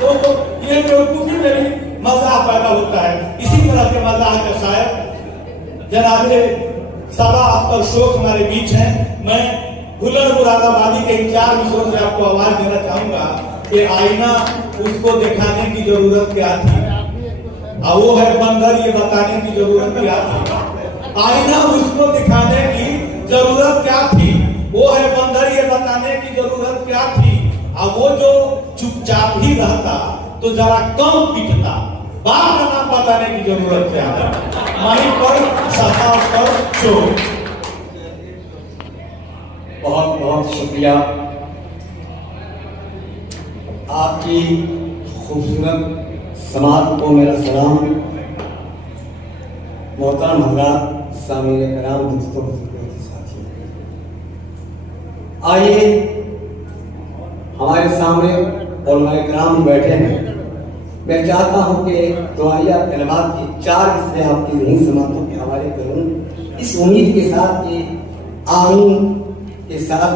तो ये बेवकूफी में भी मजाक पैदा होता है। इसी तरह के मजाक का शायर जनाबे साबा अख्तर शोक हमारे बीच हैं। मैं भुल्लर मुरादाबादी के इन 4 मिसरों से आपको आवाज देना चाहूंगा कि आईना उसको दिखाने की जरूरत क्या थी, और वो है बंदर, ये बताने की जरूरत क्या थी। आईना उसको दिखाने की जरूरत क्या थी, वो है बंदर, ये बताने की जरूरत क्या थी। और वो जो चुपचाप ही रहता तो जरा कम पिटता, बाप का नाम बताने की जरूरत क्या है। वहीं पर सफा पर चोट। बहुत बहुत शुक्रिया आपकी खूबसूरत समात को मेरा सलाम। मोहतरम हज़रात, सामीन कराम, दोस्तों, साथियों, आइए हमारे सामने उलमाए कराम बैठे हैं। मैं चाहता हूं कि दुआया कलमात की 4 किस्में आपकी ज़हनी समातों के हवाले करूं, इस उम्मीद के साथ कि आमीन के साथ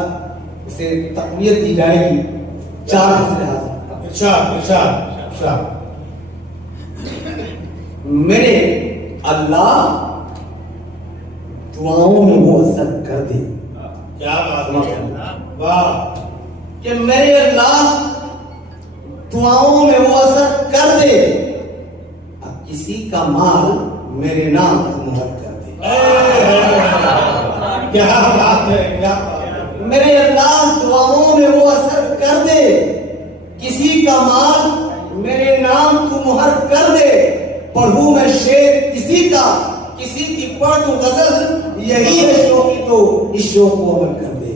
उसे तक़वियत दी जाएगी। 4 किस्में मेरे अल्लाह दुआओं में वो असर कर दे। क्या बात है, वाह। कि मेरे अल्लाह दुआओं में वो असर कर दे, अब किसी का माल मेरे नाम मुहर कर दे। क्या बात है, क्या बात है। मेरे अल्लाह दुआओं में वो असर कर दे, किसी का माल मेरे नाम तू मुहर कर दे। पढ़ूं मैं शेर किसी का, किसी की पढ़ दूं गजल, यही है शौकी तो इस शौक को अमल कर दे।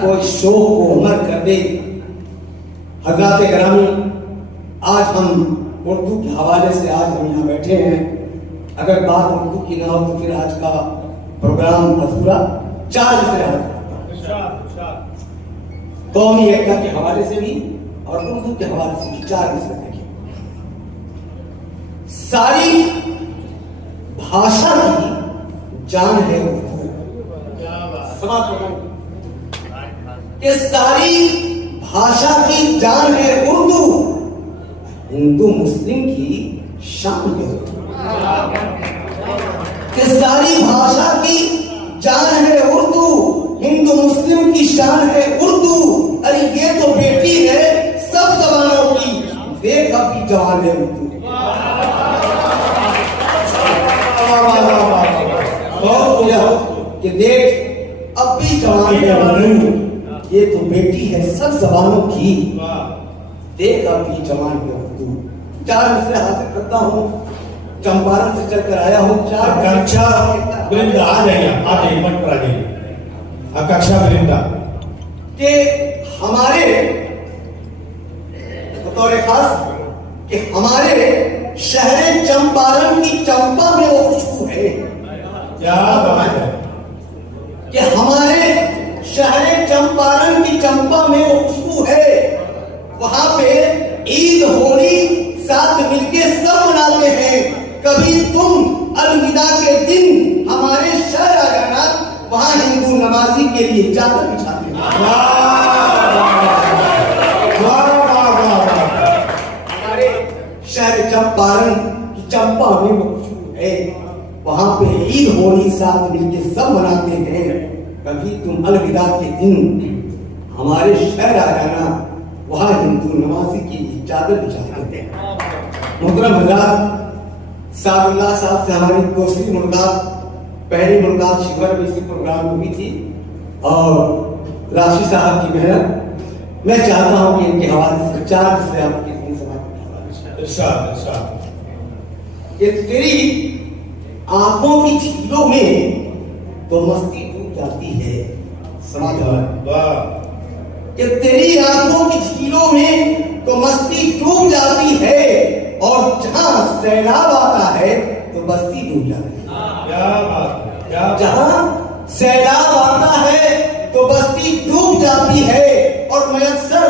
कोई शौक को अमल कर दे। हज़रात गिरामी, आज हम उर्दू के हवाले से आज हम यहाँ बैठे हैं। अगर बात उर्दू की ना हो तो फिर आज का प्रोग्राम अधूरा। 4 मिसरे कौमी एकता के हवाले से भी और उर्दू के हवाले से भी 4 मिसरे देखिए। सारी भाषा की जान है उर्दू। कि सारी भाषा की जान है उर्दू, हिंदू मुस्लिम की शान है उर्दू। कि सारी भाषा की जान है उर्दू, हिंदू मुस्लिम की शान है उर्दू। अरे ये तो बेटी है सब जबानों की, देख अभी जवान है उर्दू। कि देख अब भी जवान है उर्दू, ये तो बेटी है सब जबानों की, देख अब भी जवान है उर्दू। 4 मिसरे हासिल करता हूँ, चंपारण से चलकर आया हूँ। 4 कक्षा वृंदा आ जाइए, आप एक मिनट पर आ जाइए। कक्षा वृंदा के हमारे बतौर खास कि हमारे शहर चंपारण की चंपा में वो खुशबू है। क्या बात है। कि हमारे शहर चंपारण की चंपा में वो खुशबू है। वहां पे ईद होली साथ मिलके सब मनाते हैं। कभी तुम अलविदा के दिन हमारे शहर आ जाना, वहां हिंदू नमाजी के लिए चादर बिछाते हैं। हमारे शहर चंपारण की चंपा में वो खुशबू है। वहां पे ईद होली साथ मिलके सब मनाते हैं। कभी तुम अलविदा के दिन हमारे शहर आ जाना, वहां हिंदू नमाजी के लिए चादर बिछाते हैं। मुहतरम हज़रात, सादुल्लाह साहब से हमारी दूसरी मुलाकात, पहली मुलाकात शिवर में इसी प्रोग्राम में हुई थी, और राशि साहब की मेहनत। मैं चाहता हूं कि इनके हवाले से 4 मिसरे आपके कि तेरी आंखों की झीलों में तो मस्ती डूब जाती है। कि तेरी आंखों की झीलों में तो मस्ती डूब जाती है, और जहां सैलाब आता है तो बस्ती डूब जाती है। क्या बात है। जहां सैलाब आता है तो बस्ती डूब जाती है, और मैं अक्सर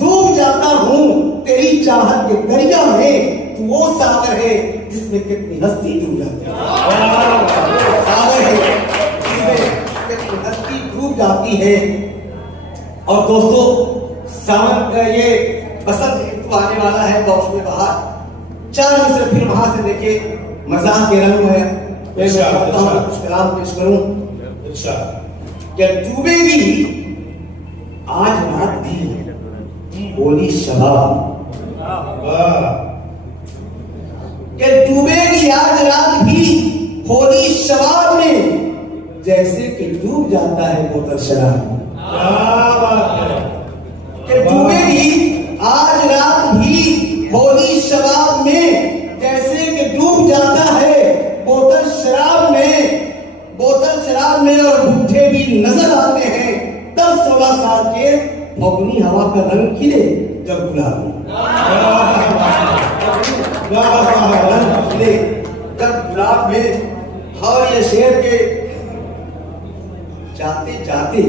डूब जाता हूं तेरी चाहत के दरिया में। तू वो सागर है जिसमें कितनी हस्ती डूब जाती है। सागर है जिसमें कितनी हस्ती डूब जाती है। और दोस्तों सावन ये बसंत ऋतु आने वाला है, मौसम बाहर 4 मिसर फिर वहां से देखे मजाक के रंग में कुछ कलाम पेश करूं। क्या डूबेगी आज रात भी होली शराब, क्या डूबेगी आज रात भी होली शराब में, जैसे कि डूब जाता है बोतल शराब। क्या डूबेगी आज रात भी होली शराब में, जैसे कि डूब जाता है बोतल शराब में और भुट्टे भी नजर आते हैं तब 16 साल के फगुनी हवा का रंग खिले जब गुलाब खिले जब गुलाब में। और ये शेर के जाते जाते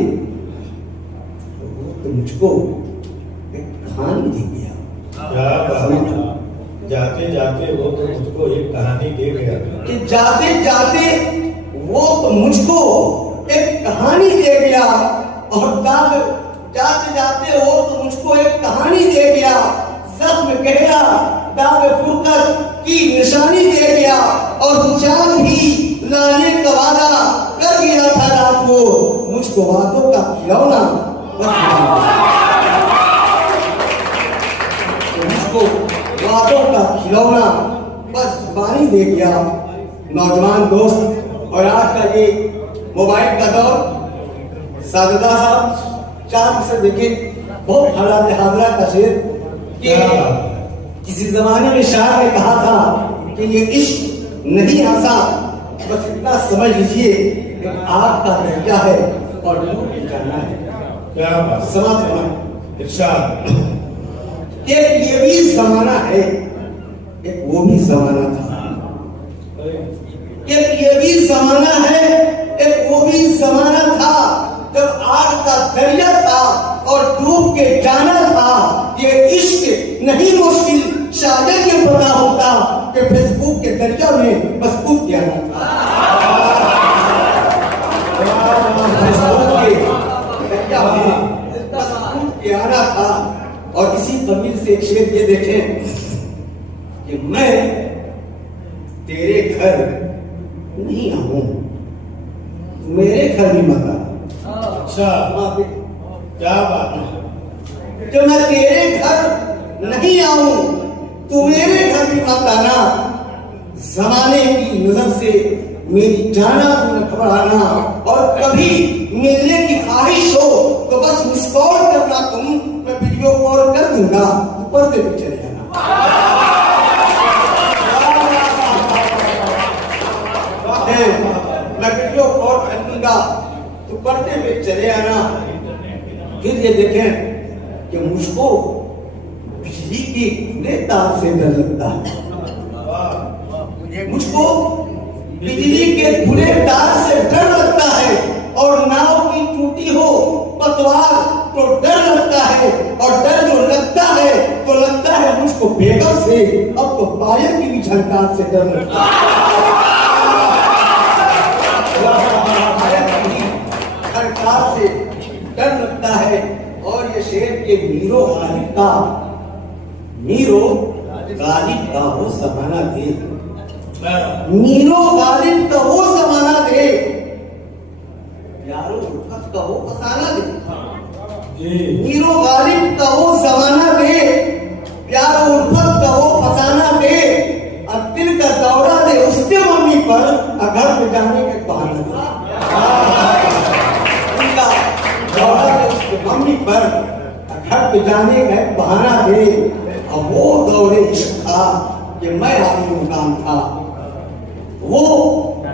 तो मुझको एक कहानी दे गया। जाते जाते वो तो मुझको एक कहानी दे गया कि जाते जाते वो तो मुझको एक कहानी दे गया, और जाते जाते वो तो मुझको एक कहानी दे गया, जख्म गहरा दाग फुरकत की निशानी दे गया, और चांद भी लाने का वादा कर गया था रात को, मुझको वादों का खिलौना मुझको वादों का खिलौना बस जुबानी दे गया। नौजवान दोस्त और आज का ये मोबाइल का दौर, साजदा साहब 4 से देखे बहुत हाजरा का शेर कि किसी जमाने में शायर ने कहा था कि ये इश्क नहीं हंसा, बस इतना समझ लीजिए कि आग का दर्जा है और डूब भी जाना है। क्या बात, समझ इरशाद। एक ये भी जमाना है, एक वो भी जमाना था, एक ये भी जमाना है, एक वो भी जमाना था, जब आग का दरिया था और डूब के जाना था। ये इश्क नहीं मुश्किल शायद ये पता होता कि फेसबुक के दरिया में बस कूद के आना था। फेसबुक के दरिया में बस कूद के आना था। और इसी कबीर से एक शेर ये देखें कि मैं तेरे घर नहीं आऊं, मेरे घर भी मत आ। अच्छा, क्या बात है। जो मैं तेरे घर नहीं आऊं, तू मेरे घर भी मत आना, जमाने की नजर से मेरी जाना तू न घबराना, और कभी मिलने की ख्वाहिश हो तो बस मिस कॉल करना तुम, मैं वीडियो कॉल कर दूंगा, पर्दे पे चले जाना। मैं वीडियो कॉल कर दूंगा तो पर्दे पे चले आना। फिर ये देखें कि मुझको बिजली के खुले तार से डर लगता है, मुझको बिजली के खुले तार से डर लगता है, और नाव की टूटी हो पतवार तो डर लगता है, और डर जो लगता है तो लगता है मुझको बेगम से, अब तो पायल की भी झनकार से डर लगता है। झनकार से डर लगता है। और ये शेर के मीरो गालिब का वो जमाना दे, मीरो गालिब का वो जमाना दे, यारो उल्फत का वो फसाना दे। मीरो गालिब का वो जमाना दे, यारो उल्फत का वो फसाना दे, और दिल का दौरा दे उसके मम्मी पर, घर में जाने के बहाना दे। दौरा दे उसके मम्मी पर, घर पे जाने का बहाना दे। और वो दौरे इश्क था कि मैं आली मुकाम था, वो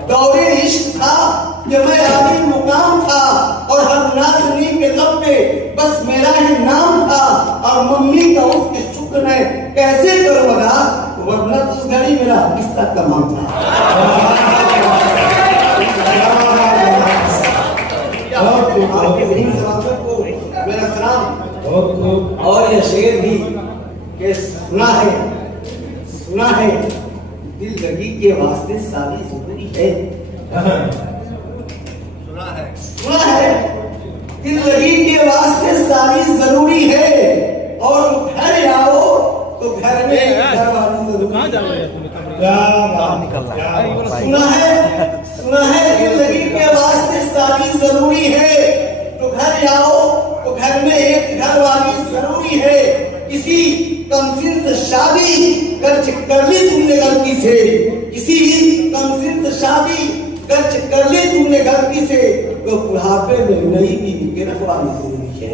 दौरे इश्क था कि मैं आली मुकाम था, और हर नाज़नी के लब पे बस मेरा ही नाम था, और मम्मी का उसके शुक्र है कैसे करूं अदा, वरना उस घड़ी मेरा किस्सा तमाम था। आपके ज़हीन सलामत को मेरा सलाम। और यह शेर भी के सुना है दिल लगी के वास्ते शादी जरूरी है, सुना है दिल लगी के वास्ते सुना है जिंदगी के वास्ते शादी जरूरी है। तो घर जाओ तो घर में एक घर वाली जरूरी है। किसी कमसिन से शादी कर ली तुमने गलती से, किसी कमसिन से शादी कर ली तुमने गलती से, तो बुढ़ापे में नई बीवी के रखवाली जरूरी है।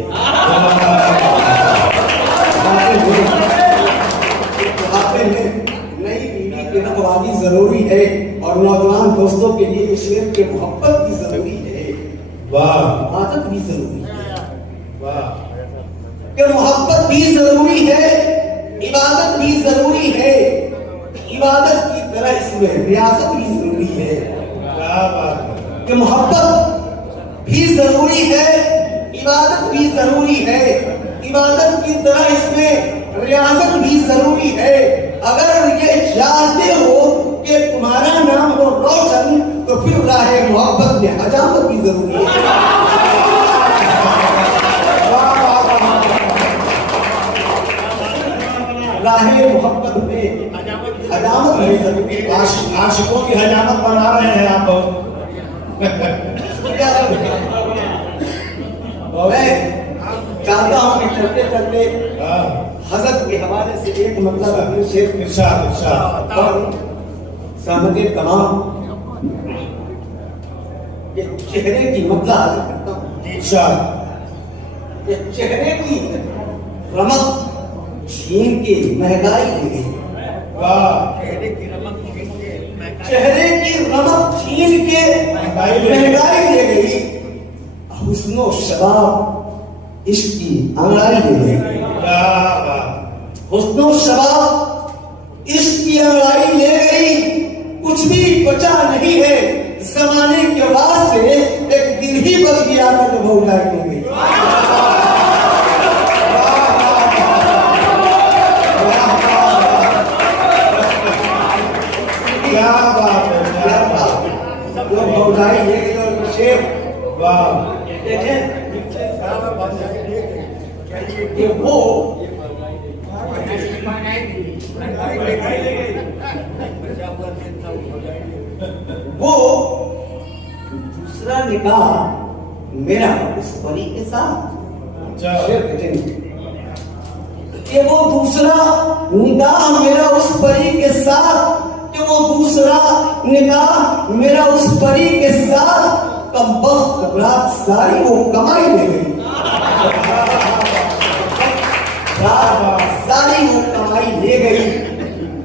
बुढ़ापे में नई बीवी के रखवाली जरूरी है। और नौजवान दोस्तों के लिए शेर के मोहब्बत भी जरूरी है, वाह, आदत भी जरूरी है, वाह, कि मोहब्बत भी जरूरी है, इबादत भी जरूरी है। इबादत की तरह इसमें रियाजत भी जरूरी है। क्या बात है। कि मोहब्बत भी जरूरी है, इबादत भी जरूरी है। इबादत की तरह इसमें रियाजत भी जरूरी है। अगर ये चाहते हो कि तुम्हारा नाम हो रोशन, तो फिर राहे मोहब्बत में हजामत भी जरूरी है। राहे मोहब्बत में हजामत भी जरूरी है। आशिकों की हजामत बना रहे हैं आप बहुत। मैं चाहता हूँ कि चलते चलते हाँ, हजरत के हवाले से एक मतलब अपने शेर इरशाद, इरशाद। और सहमते तमाम ये चेहरे की मतलब हासिल करता हूँ। इरशाद। ये चेहरे की रमक छीन के महंगाई ले गई। वाह, चेहरे की रमक छीन के महंगाई ले गई। हुस्नो शबाब इश्क की अंगड़ाई ले गई। क्या बात। हुस्नो शबाब इश्क की अंगड़ाई ले गई। कुछ भी बचा नहीं है जमाने के वास्ते, एक दिन ही बच गया था जब भौजाई ले गई। क्या बात है, क्या बात। जो भौजाई ले गई और शेर वाह, देखें कि वो दूसरा निकाह मेरा उस परी के साथ। अच्छा, कि वो दूसरा निकाह मेरा उस परी के साथ, कि वो दूसरा निकाह मेरा उस परी के साथ। कब वक्त रात सारी वो कमाई ले गई। रात सारी वो कमाई ले गई।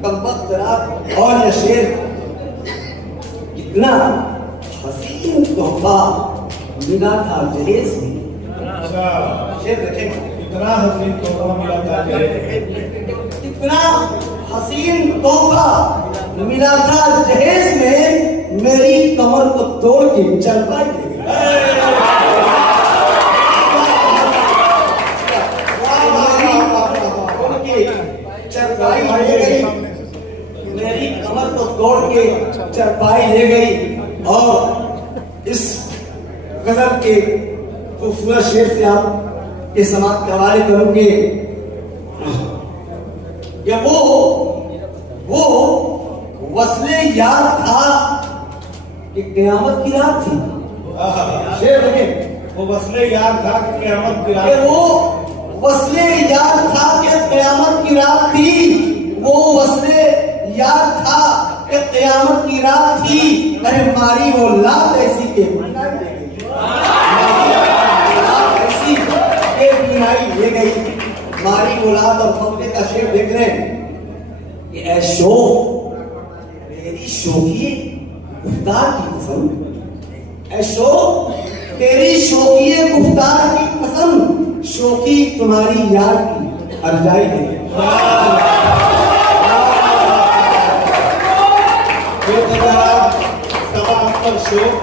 कब वक्त रात। और ये शेर कितना हसीन तोहफा मिला था जहेज में। अच्छा, शेर देखें इतना हसीन तोहफा मिला था जहेज। इतना हसीन तोहफा मिला था जहेज में, मेरी कमर को तोड़ के चरपाई ले गई। चरपाई ले गई, मेरी कमर को तोड़ के चरपाई ले गई। और इस गजल के खूबसूरत शेर से आप के समाज के हवाले करूंगे। या वो वस्ले याद था कि क़यामत की रात थी। शेर देखें, वो वस्ले याद था कि क़यामत की रात। कि वो वस्ले याद था कि क़यामत की रात थी। वो वस्ले याद था कि क़यामत की रात थी। अरे मारी वो लात ऐसी के ऐसी के बीमारी ले गई। मारी वो लात। और फौजे का शेर देख रहे हैं कि ऐ शोक तेरी शोकी गुफ्तार की कसम। ऐ शोक तेरी शोकी गुफ्तार की कसम, शोकी तुम्हारी याद की अर्जाई है। शोक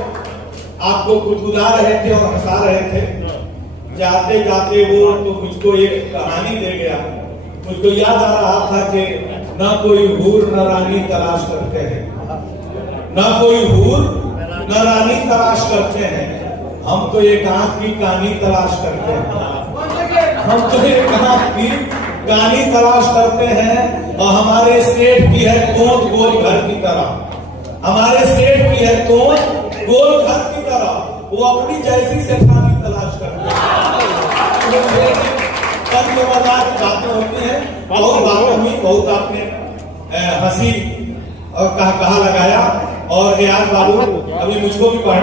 आपको गुदगुदा रहे थे और हंसा रहे थे। जाते जाते वो तो मुझको एक कहानी दे गया। मुझको याद आ रहा था कि ना कोई हूर न रानी तलाश करते हैं, ना कोई हूर न रानी तलाश करते हैं। हम तो एक आंख की कहानी तलाश करते हैं। हम तो एक आंख की कहानी तलाश करते हैं। और हमारे सेठ की है गोद गोद घर की तरह। हमारे सेठ की है तो गोल घर की तरह वो अपनी जैसी सेठानी तलाश करते हैं। तन के बाजार की बातें होती हैं, बहुत बातें हुई, बहुत आपने हंसी और कहा लगाया। और रियाज बाबू अभी मुझको भी पढ़ना